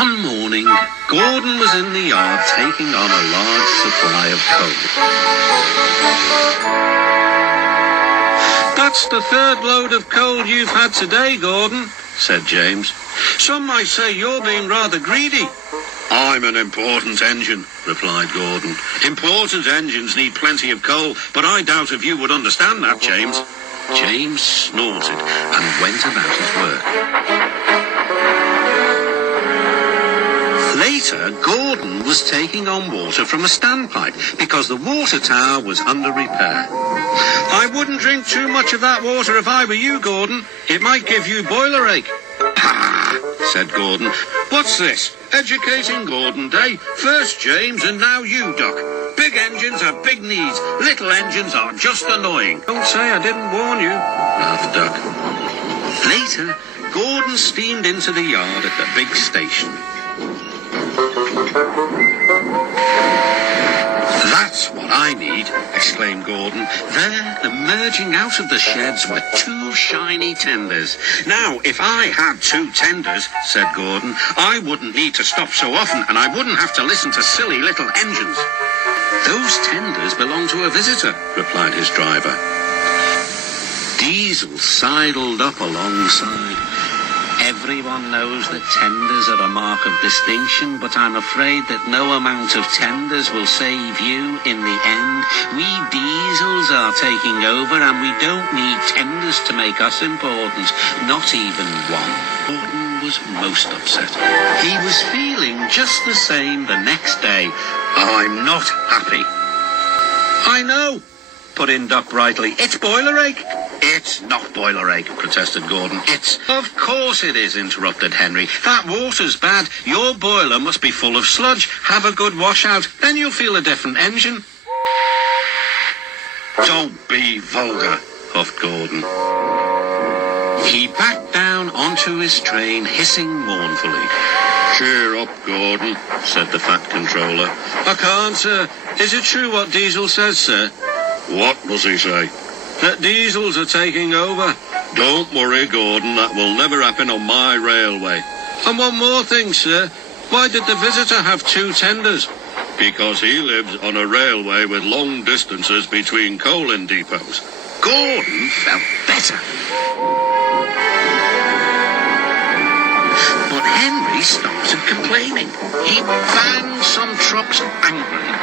One morning, Gordon was in the yard taking on a large supply of coal. "That's the third load of coal you've had today, Gordon," said James. "Some might say you're being rather greedy." "I'm an important engine," replied Gordon. "Important engines need plenty of coal, but I doubt if you would understand that, James." James snorted and went about his work. Later, Gordon was taking on water from a standpipe because the water tower was under repair. "I wouldn't drink too much of that water if I were you, Gordon. It might give you boiler ache." "Pah," said Gordon. "What's this? Educating Gordon Day? First James and now you, Duck. Big engines have big needs. Little engines are just annoying." "Don't say I didn't warn you," laughed Duck. Later, Gordon steamed into the yard at the big station. "That's what I need," exclaimed Gordon. There, emerging out of the sheds, were two shiny tenders. "Now, if I had two tenders," said Gordon, "I wouldn't need to stop so often, and I wouldn't have to listen to silly little engines." "Those tenders belong to a visitor," replied his driver. Diesel sidled up alongside. "Everyone knows that tenders are a mark of distinction, but I'm afraid that no amount of tenders will save you in the end. We diesels are taking over, and we don't need tenders to make us important, not even one." Gordon was most upset. He was feeling just the same the next day. "I'm not happy." "I know," put in Duck brightly. "It's boiler ache." "It's not boiler ache," protested Gordon. "It's—" "Of course it is," interrupted Henry. "That water's bad. Your boiler must be full of sludge. Have a good washout, then you'll feel a different engine." "Don't be vulgar," huffed Gordon. He backed down onto his train, hissing mournfully. "Cheer up, Gordon," said the fat controller. "I can't, sir. Is it true what Diesel says, sir?" "What does he say?" "That diesels are taking over." "Don't worry, Gordon, that will never happen on my railway." "And one more thing, sir. Why did the visitor have two tenders?" "Because he lives on a railway with long distances between coaling depots." Gordon felt better. But Henry started complaining. He banged some trucks angrily.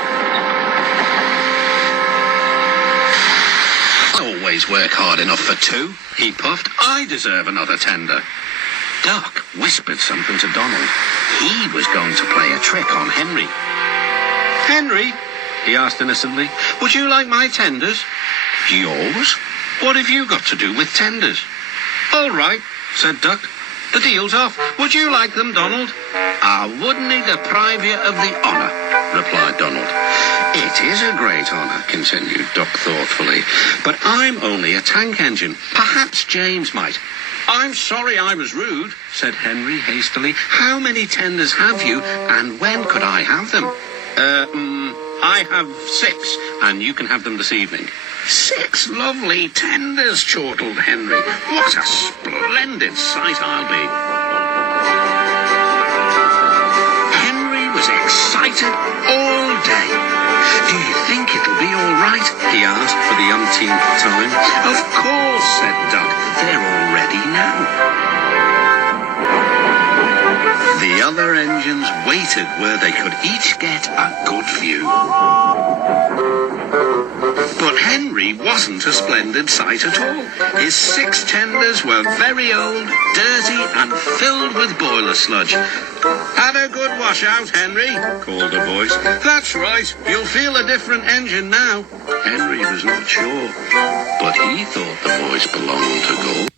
"Always work hard enough for two," he puffed. "I deserve another tender." Duck whispered something to Donald. He was going to play a trick on Henry. "Henry," he asked innocently, "would you like my tenders?" "Yours? What have you got to do with tenders?" "All right," said Duck. "The deal's off. Would you like them, Donald?" "I wouldn't deprive you of the honour," replied Donald. "It is a great honour," continued Duck thoughtfully, "but I'm only a tank engine. Perhaps James might." "I'm sorry I was rude," said Henry hastily. "How many tenders have you, and when could I have them?" I have 6, and you can have them this evening." "6 lovely tenders," chortled Henry. "What a splendid sight I'll be." Henry was excited all day. "Do you think it'll be all right?" he asked for the umpteenth time. "Of course," said Duck. "They're all ready now." The other engines waited where they could each get a good view. But Henry wasn't a splendid sight at all. His 6 tenders were very old, dirty, and filled with boiler sludge. "Had a good washout, Henry," called a voice. "That's right. You'll feel a different engine now." Henry was not sure, but he thought the voice belonged to Gordon.